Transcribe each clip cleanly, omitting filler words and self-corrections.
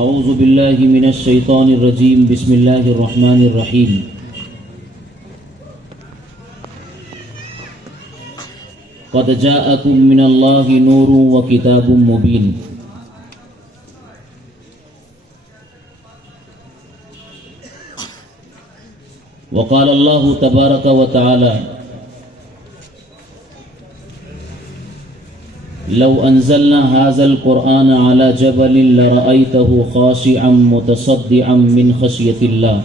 اعوذ باللہ من الشیطان الرجیم بسم اللہ الرحمن الرحیم قد جاءکم من اللہ نور و کتاب مبین وقال اللہ تبارک و تعالی لو انزلنا هذا القرآن على جبل لرأيته خاشعا متصدعا من خشية الله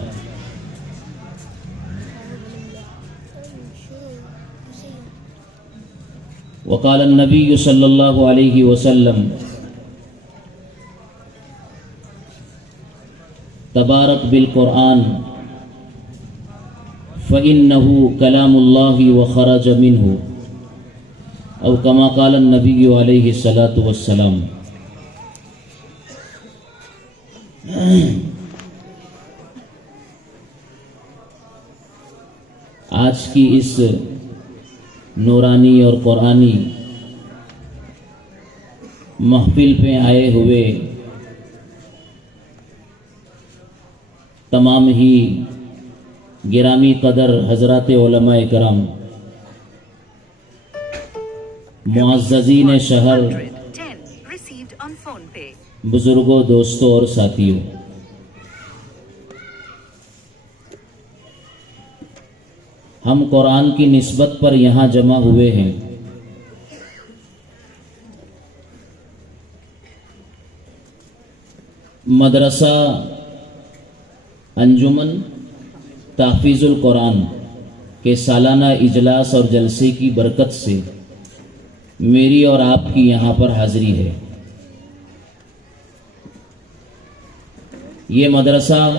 وقال النبي صلى الله عليه وسلم تبارك بالقرآن فإنه كلام الله وخرج منه او کما قال النبی علیہ الصلاۃ والسلام۔ آج کی اس نورانی اور قرآنی محفل پہ آئے ہوئے تمام ہی گرامی قدر حضرات علماء کرام، معززین شہر، بزرگوں، دوستوں اور ساتھیوں، ہم قرآن کی نسبت پر یہاں جمع ہوئے ہیں۔ مدرسہ انجمن تحفیظ القرآن کے سالانہ اجلاس اور جلسے کی برکت سے میری اور آپ کی یہاں پر حاضری ہے۔ یہ مدرسہ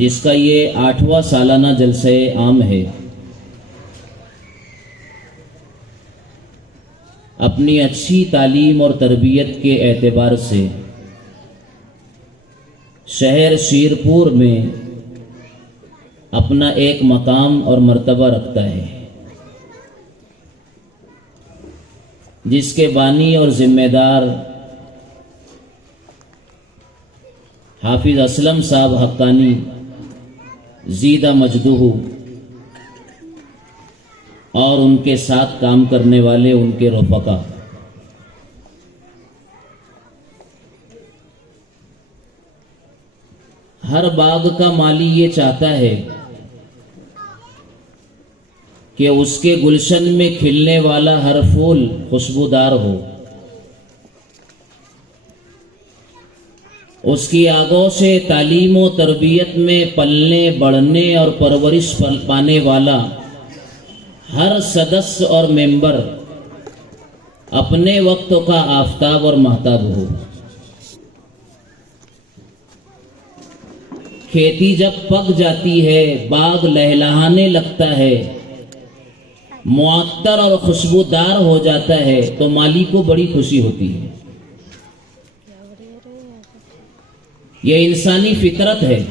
جس کا یہ 8واں سالانہ جلسہ عام ہے، اپنی اچھی تعلیم اور تربیت کے اعتبار سے شہر شیرپور میں اپنا ایک مقام اور مرتبہ رکھتا ہے، جس کے بانی اور ذمہ دار حافظ اسلم صاحب حقانی زیدہ مجدہ اور ان کے ساتھ کام کرنے والے ان کے رفقا۔ ہر باغ کا مالی یہ چاہتا ہے کہ اس کے گلشن میں کھلنے والا ہر پھول خوشبودار ہو، اس کی آگوں سے تعلیم و تربیت میں پلنے بڑھنے اور پرورش پانے والا ہر سدس اور ممبر اپنے وقت کا آفتاب اور مہتاب ہو۔ کھیتی جب پک جاتی ہے، باغ لہلہانے لگتا ہے، معطر اور خوشبودار ہو جاتا ہے، تو مالی کو بڑی خوشی ہوتی ہے۔ یہ انسانی فطرت ہے۔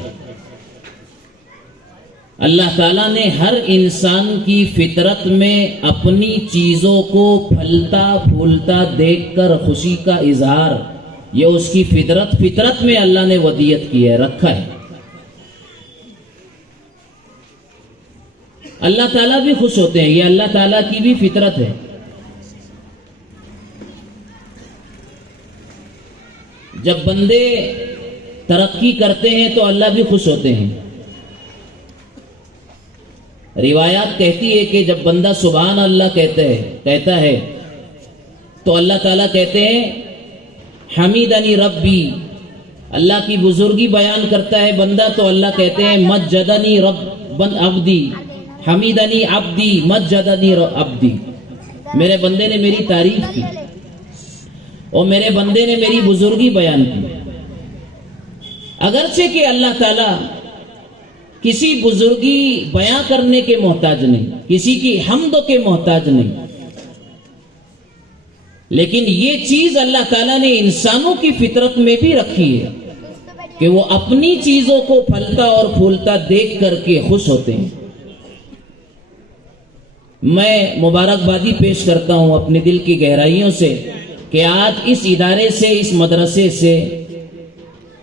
اللہ تعالیٰ نے ہر انسان کی فطرت میں اپنی چیزوں کو پھلتا پھولتا دیکھ کر خوشی کا اظہار، یہ اس کی فطرت میں اللہ نے ودیت کی ہے، رکھا ہے۔ اللہ تعالیٰ بھی خوش ہوتے ہیں، یہ اللہ تعالیٰ کی بھی فطرت ہے۔ جب بندے ترقی کرتے ہیں تو اللہ بھی خوش ہوتے ہیں۔ روایات کہتی ہے کہ جب بندہ سبحان اللہ کہتا ہے تو اللہ تعالیٰ کہتے ہیں حمیدنی ربی، اللہ کی بزرگی بیان کرتا ہے بندہ تو اللہ کہتے ہیں مجدنی رب عبدی، حمیدنی عبدی مجدنی عبدی، میرے بندے نے میری تعریف کی اور میرے بندے نے میری بزرگی بیان کی۔ اگرچہ کہ اللہ تعالیٰ کسی بزرگی بیان کرنے کے محتاج نہیں، کسی کی حمد کے محتاج نہیں، لیکن یہ چیز اللہ تعالیٰ نے انسانوں کی فطرت میں بھی رکھی ہے کہ وہ اپنی چیزوں کو پھلتا اور پھولتا دیکھ کر کے خوش ہوتے ہیں۔ میں مبارکبادی پیش کرتا ہوں اپنے دل کی گہرائیوں سے کہ آج اس ادارے سے، اس مدرسے سے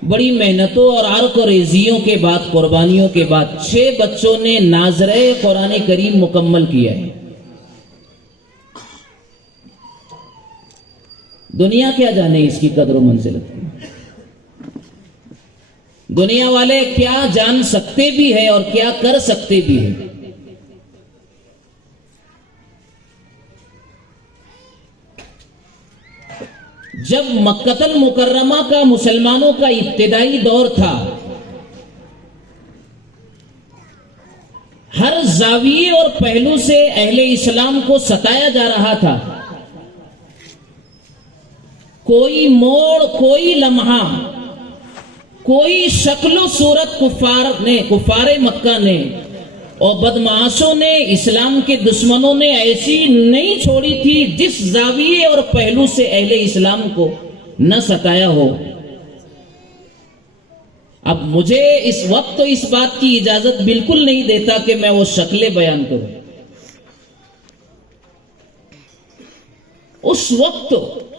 بڑی محنتوں اور عرق و ریزیوں کے بعد، قربانیوں کے بعد 6 بچوں نے ناظرہ قرآن کریم مکمل کیا ہے۔ دنیا کیا جانے اس کی قدر و منزلت، دنیا والے کیا جان سکتے بھی ہیں اور کیا کر سکتے بھی ہیں۔ جب مکہ المکرمہ کا مسلمانوں کا ابتدائی دور تھا، ہر زاویے اور پہلو سے اہل اسلام کو ستایا جا رہا تھا۔ کوئی موڑ، کوئی لمحہ، کوئی شکل و صورت کفار مکہ نے اور بدمعاشوں نے، اسلام کے دشمنوں نے ایسی نہیں چھوڑی تھی جس زاویے اور پہلو سے اہل اسلام کو نہ ستایا ہو۔ اب مجھے اس وقت تو اس بات کی اجازت بالکل نہیں دیتا کہ میں وہ شکلیں بیان کروں۔ اس وقت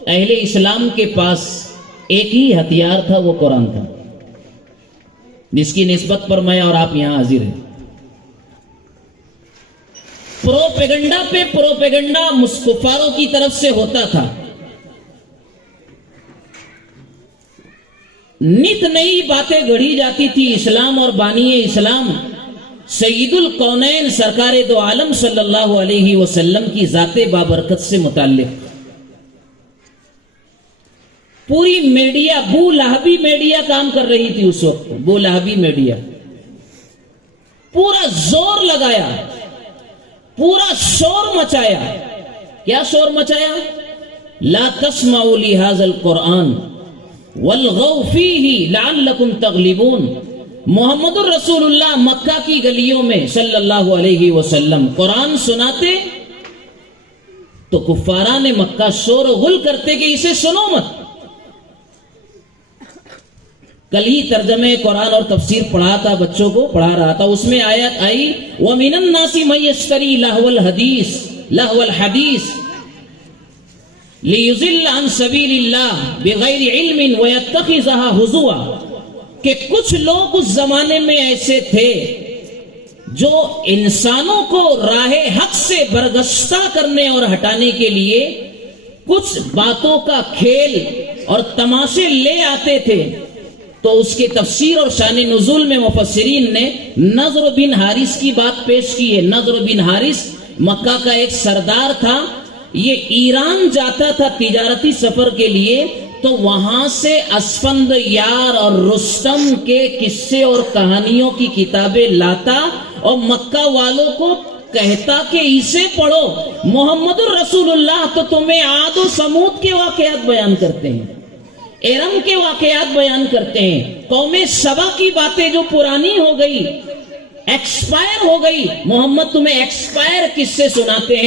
اہل اسلام کے پاس ایک ہی ہتھیار تھا، وہ قرآن تھا، جس کی نسبت پر میں اور آپ یہاں حاضر ہیں۔ پروپیگنڈا پہ پروپیگنڈا کفاروں کی طرف سے ہوتا تھا، نت نئی باتیں گھڑی جاتی تھی اسلام اور بانی اسلام سید الکونین سرکار دو عالم صلی اللہ علیہ وسلم کی ذات بابرکت سے متعلق۔ پوری میڈیا، بو لہبی میڈیا کام کر رہی تھی اس وقت، بو لہبی میڈیا پورا زور لگایا، پورا شور مچایا۔ کیا شور مچایا؟ لا تسمعوا لهذا القرآن والغوا فيه لعلكم تغلبون۔ محمد الرسول اللہ مکہ کی گلیوں میں صلی اللہ علیہ وسلم قرآن سناتے تو کفاران مکہ شور و غل کرتے کہ اسے سنو مت۔ کل ہی ترجمہ قرآن اور تفسیر پڑھا تھا، بچوں کو پڑھا رہا تھا، اس میں آیت آئی وَمِنَ النَّاسِ مَن يَشْتَرِي لَهْوَ الْحَدِيثِ لِيُضِلَّ عَن سَبِيلِ اللَّهِ بِغَيْرِ عِلْمٍ وَيَتَّخِذَهَا هُزُوًا، کہ کچھ لوگ اس زمانے میں ایسے تھے جو انسانوں کو راہ حق سے برگشتہ کرنے اور ہٹانے کے لیے کچھ باتوں کا کھیل اور تماشے لے آتے تھے۔ تو اس کے تفسیر اور شان نزول میں مفسرین نے نضر بن حارث کی بات پیش کی ہے۔ نضر بن حارث مکہ کا ایک سردار تھا، یہ ایران جاتا تھا تجارتی سفر کے لیے، تو وہاں سے اسفند یار اور رستم کے قصے اور کہانیوں کی کتابیں لاتا اور مکہ والوں کو کہتا کہ اسے پڑھو، محمد الرسول اللہ تو تمہیں عاد و سمود کے واقعات بیان کرتے ہیں، ارم کے واقعات بیان کرتے ہیں، قوم سبا کی باتیں جو پرانی ہو گئی، ایکسپائر ہو گئی، محمد تمہیں ایکسپائر قصے سناتے ہیں۔